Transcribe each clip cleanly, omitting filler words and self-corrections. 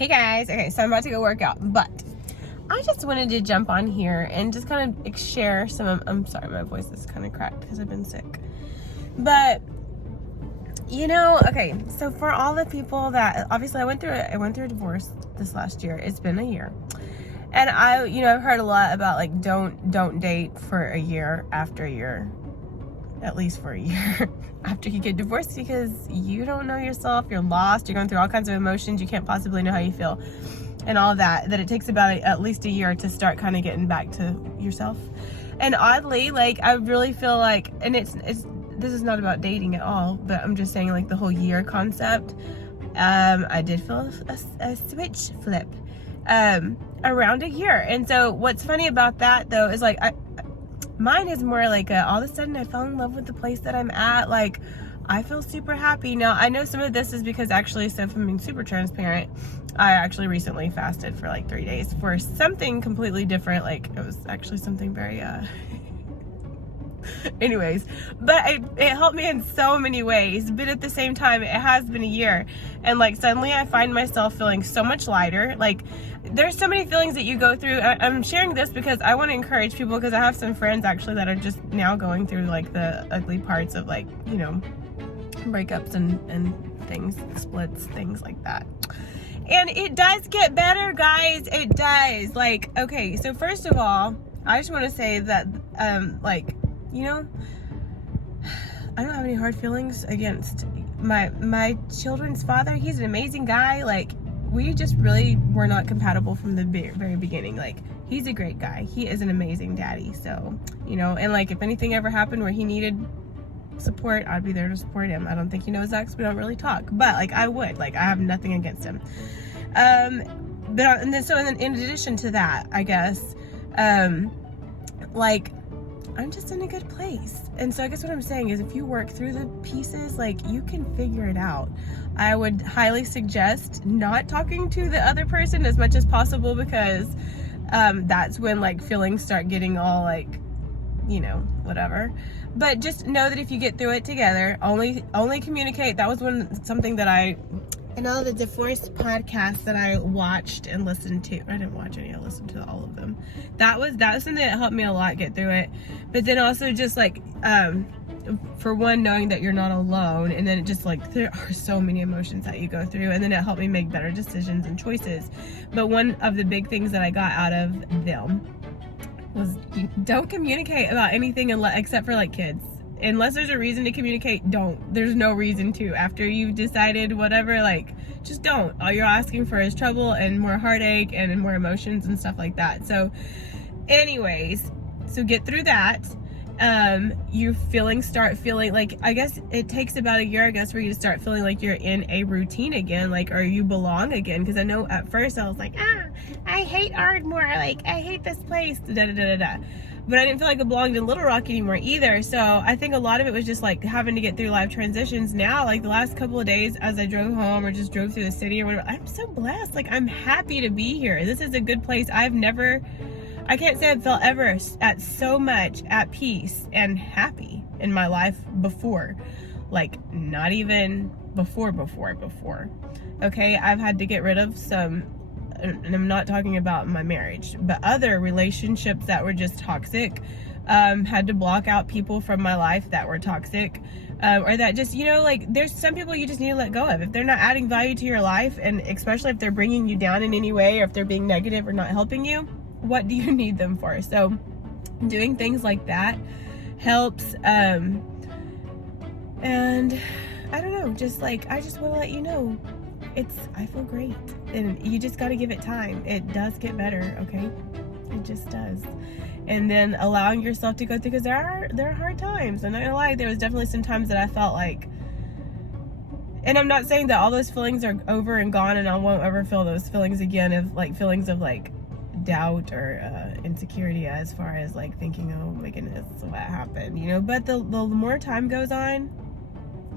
Hey guys, okay, so I'm about to go work out, but I just wanted to jump on here and just kind of share some of, I'm sorry, my voice is kind of cracked because I've been sick. But, you know, okay, so for all the people that, obviously I went through a divorce this last year. It's been a year. And I've heard a lot about like, don't date for a year after a year, at least for a year after you get divorced, because you don't know yourself, you're lost, you're going through all kinds of emotions, you can't possibly know how you feel and all of that it takes about at least a year to start kind of getting back to yourself. And oddly, like, I really feel like, and it's this is not about dating at all, but I'm just saying, like, the whole year concept, I did feel a switch flip around a year. And so what's funny about that though is like, mine is more like all of a sudden I fell in love with the place that I'm at. Like, I feel super happy. Now, I know some of this is because actually, so if I'm being super transparent, I actually recently fasted for like 3 days for something completely different. Like, it was actually something very, anyways, but it helped me in so many ways. But at the same time, it has been a year. And like, suddenly I find myself feeling so much lighter. Like, there's so many feelings that you go through. I'm sharing this because I want to encourage people, because I have some friends actually that are just now going through like the ugly parts of, like, you know, breakups and things, splits, things like that. And it does get better, guys. It does. Like, okay, so first of all, I just want to say that, like, you know, I don't have any hard feelings against my children's father. He's an amazing guy. Like, we just really were not compatible from the very beginning. Like, he's a great guy. He is an amazing daddy. So, you know, and like, if anything ever happened where he needed support, I'd be there to support him. I don't think he knows that because we don't really talk, but like, I would, like, I have nothing against him. But and then in addition to that, I guess, like, I'm just in a good place. And so I guess what I'm saying is, if you work through the pieces, like, you can figure it out. I would highly suggest not talking to the other person as much as possible, because that's when, like, feelings start getting all, like, you know, whatever. But just know that if you get through it together, only communicate. That was something that in all the divorce podcasts that I watched and listened to. I didn't watch any, I listened to all of them. That was something that helped me a lot get through it. But then also just like, for one, knowing that you're not alone, and then it just, like, there are so many emotions that you go through, and then it helped me make better decisions and choices. But one of the big things that I got out of them was, you don't communicate about anything except for, like, kids. Unless there's a reason to communicate, don't. There's no reason to. After you've decided whatever, like, just don't. All you're asking for is trouble and more heartache and more emotions and stuff like that. So get through that. You start feeling like, I guess it takes about a year, I guess, for you to start feeling like you're in a routine again, like, or you belong again. Because I know at first I was like, I hate Ardmore, like, I hate this place, but I didn't feel like I belonged in Little Rock anymore either. So I think a lot of it was just like having to get through life transitions. Now, like, the last couple of days as I drove home or just drove through the city or whatever, I'm so blessed. Like, I'm happy to be here. This is a good place. I can't say I've felt ever at so much at peace and happy in my life before. Like, not even before. Okay, I've had to get rid of some, and I'm not talking about my marriage, but other relationships that were just toxic. Had to block out people from my life that were toxic, or that just, you know, like, there's some people you just need to let go of. If they're not adding value to your life, and especially if they're bringing you down in any way, or if they're being negative or not helping you, what do you need them for? So doing things like that helps. And I don't know, just like, I just want to let you know, I feel great, and you just got to give it time. It does get better, okay? It just does. And then allowing yourself to go through, because there are hard times. I'm not gonna lie, there was definitely some times that I felt like, and I'm not saying that all those feelings are over and gone and I won't ever feel those feelings again, of like feelings of like doubt or insecurity, as far as like thinking, oh my goodness, what happened, you know. But the more time goes on,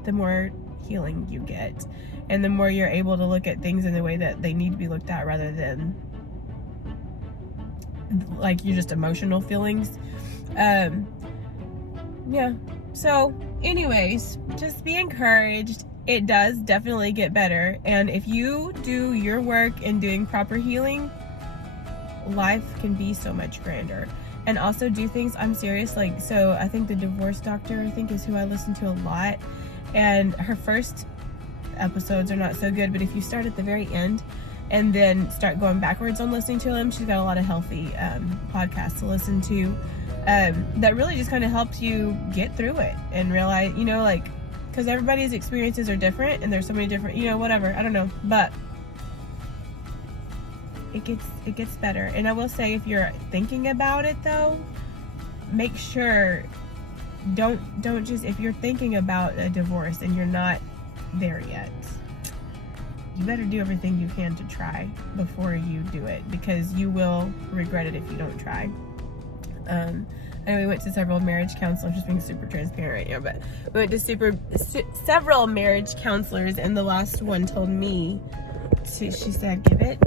the more healing you get, and the more you're able to look at things in the way that they need to be looked at, rather than like you're just emotional feelings. Yeah, so anyways, just be encouraged. it does definitely get better. And if you do your work in doing proper healing, life can be so much grander. And also do things, I'm serious, like, so I think the divorce doctor, I think, is who I listen to a lot, and her first episodes are not so good, but if you start at the very end and then start going backwards on listening to them, she's got a lot of healthy podcasts to listen to that really just kind of helps you get through it and realize, you know, like, because everybody's experiences are different and there's so many different, you know, whatever, I don't know, but it gets better. And I will say, if you're thinking about it though, make sure don't just, if you're thinking about a divorce and you're not there yet, you better do everything you can to try before you do it, because you will regret it if you don't try. And we went to several marriage counselors, just being super transparent right now, but we went to several marriage counselors, and the last one told me she said give it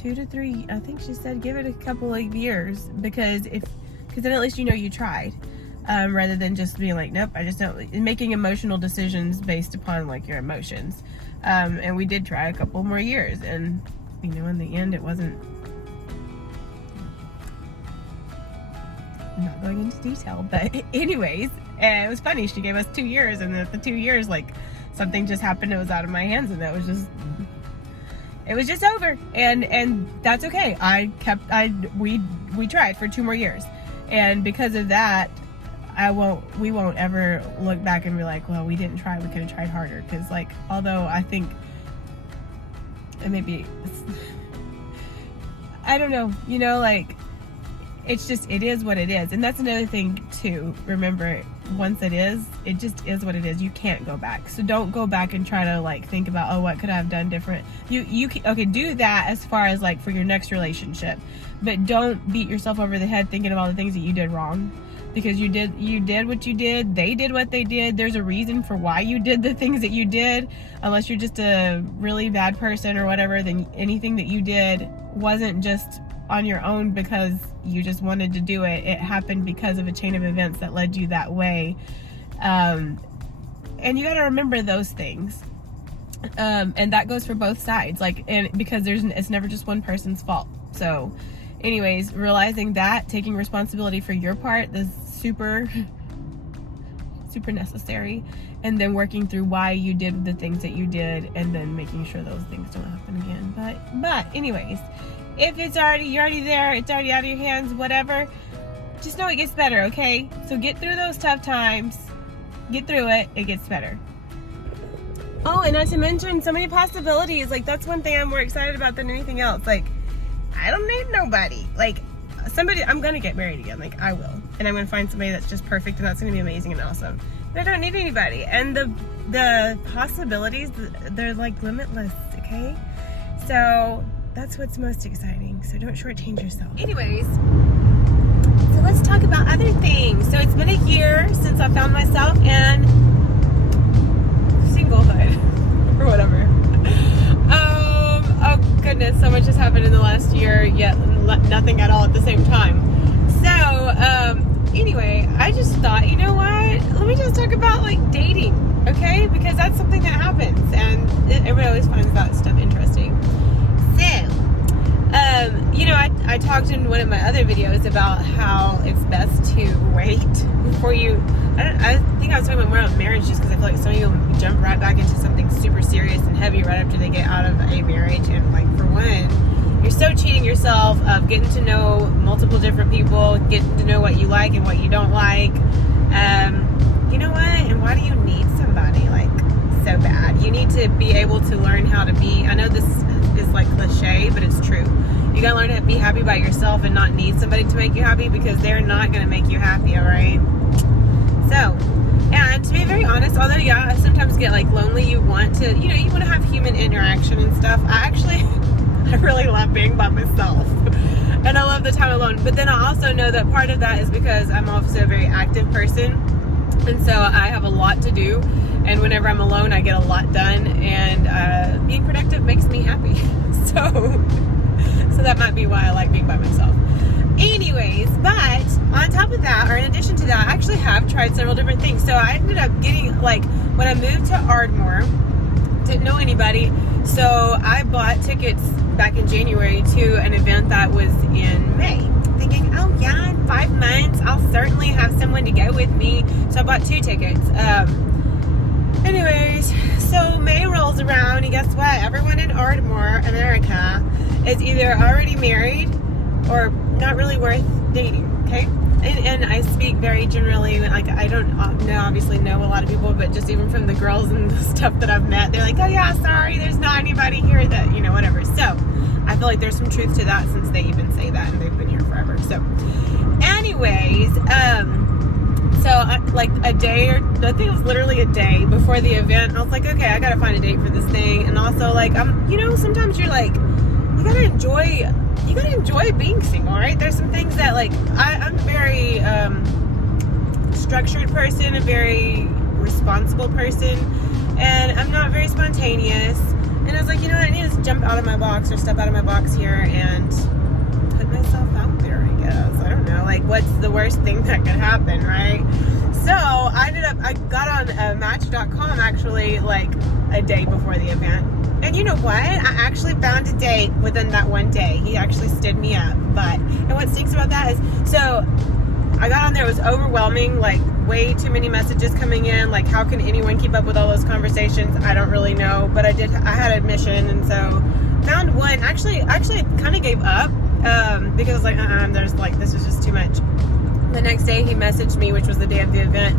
2 to 3, I think she said give it a couple of years, because then at least you know you tried, rather than just being like, nope, I just don't, making emotional decisions based upon like your emotions. And we did try a couple more years, and you know, in the end it wasn't, I'm not going into detail, but anyways, it was funny, she gave us 2 years, and at the 2 years, like, something just happened, it was out of my hands, and that was just, it was just over, and that's okay. We tried for 2 more years, and because of that, we won't ever look back and be like, well, we didn't try, we could have tried harder, because, like, although I think it maybe, I don't know, you know, like, it's just, it is what it is. And that's another thing too, remember, once it just is what it is. You can't go back. So don't go back and try to like think about, oh, what could I have done different? You can, okay, do that as far as like for your next relationship, but don't beat yourself over the head thinking of all the things that you did wrong, because you did what you did, they did what they did. There's a reason for why you did the things that you did. Unless you're just a really bad person or whatever, then anything that you did wasn't just on your own because you just wanted to do it. It happened because of a chain of events that led you that way. And you got to remember those things. And that goes for both sides, like, and because it's never just one person's fault. So anyways, realizing that, taking responsibility for your part is super necessary, and then working through why you did the things that you did, and then making sure those things don't happen again. But anyways, if you're already there, it's already out of your hands, whatever, just know it gets better, okay? So get through those tough times, get through it, it gets better. Oh, and not to mention, so many possibilities. Like, that's one thing I'm more excited about than anything else. Like, I don't need nobody. Like, I'm gonna get married again, like, I will. And I'm gonna find somebody that's just perfect, and that's gonna be amazing and awesome. But I don't need anybody. And the possibilities, they're like limitless, okay? So that's what's most exciting. So don't shortchange yourself. Anyways, so let's talk about other things. So it's been a year since I found myself in singlehood or whatever. Oh goodness, so much has happened in the last year, yet nothing at all at the same time. So anyway, I just thought, you know what? Let me just talk about like dating, okay? Because that's something that happens, and everybody always finds that stuff interesting. So, you know, I talked in one of my other videos about how it's best to wait before you, I think I was talking about more about marriage, just because I feel like some of you jump right back into something super serious and heavy right after they get out of a marriage. And like, for one, you're so cheating yourself of getting to know multiple different people, getting to know what you like and what you don't like. You know what? And why do you need somebody like so bad? You need to be able to learn how to be, I know this is like cliche, but it's true. You gotta learn to be happy by yourself and not need somebody to make you happy, because they're not gonna make you happy, alright? So, and to be very honest, although yeah, I sometimes get like lonely, you want to have human interaction and stuff. I really love being by myself. And I love the time alone. But then I also know that part of that is because I'm also a very active person. And so I have a lot to do. And whenever I'm alone, I get a lot done. And being productive makes me happy. So that might be why I like being by myself. Anyways, but on top of that, or in addition to that, I actually have tried several different things. So I ended up getting, like, when I moved to Ardmore, didn't know anybody, so I bought tickets back in January to an event that was in May, thinking, oh yeah, in 5 months I'll certainly have someone to go with me. So I bought 2 tickets. Anyways, so May rolls around, and guess what? Everyone in Ardmore, America, is either already married or not really worth dating, okay? And I speak very generally, like I don't obviously know a lot of people, but just even from the girls and the stuff that I've met, they're like, oh yeah, sorry, there's not anybody here that, whatever. So I feel like there's some truth to that, since they even say that and they've been here forever. So anyways, like a day, or I think it was literally a day before the event, I was like, okay, I gotta find a date for this thing. And also, like, sometimes you're like, you gotta enjoy being single, right? There's some things that, like, I'm a very structured person, a very responsible person, and I'm not very spontaneous. And I was like, you know what, I need to jump out of my box, or step out of my box here and put myself out there, I guess. I don't know, like, what's the worst thing that could happen, right? So I got on Match.com actually, like, a day before the event. And you know what? I actually found a date within that one day. He actually stood me up. And what stinks about that is, so I got on there, it was overwhelming, like way too many messages coming in. Like, how can anyone keep up with all those conversations? I don't really know, but I had admission, and so found one. Actually kind of gave up because like, this is just too much. The next day he messaged me, which was the day of the event,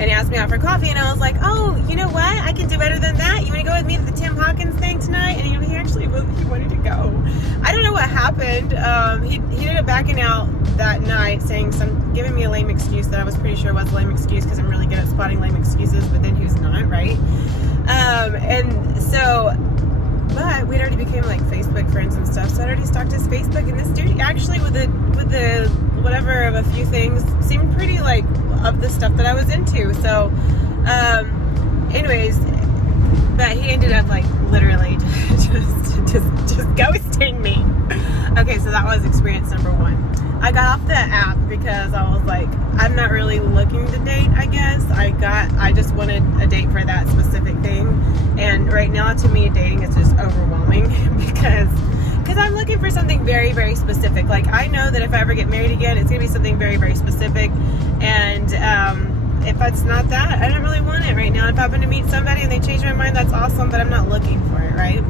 and he asked me out for coffee, and I was like, oh, you know what? I can do better than that. You want to go with me to the Tim Hawkins thing tonight? And he wanted to go. I don't know what happened. He ended up backing out that night, giving me a lame excuse that I was pretty sure was a lame excuse, because I'm really good at spotting lame excuses, but then who's not, right? But we'd already became like Facebook friends and stuff, so I already stalked his Facebook, and this dude actually with the whatever of a few things seemed pretty like of the stuff that I was into. So anyways, but he ended up like literally just ghosting me. Okay, so that was experience number 1. I got off the app because I was like, I'm not really looking to date, I guess. I just wanted a date for that specific thing. And right now, to me, dating is just overwhelming because I'm looking for something very, very specific. Like, I know that if I ever get married again, it's going to be something very, very specific. And if it's not that, I don't really want it right now. If I happen to meet somebody and they change my mind, that's awesome, but I'm not looking for it, right?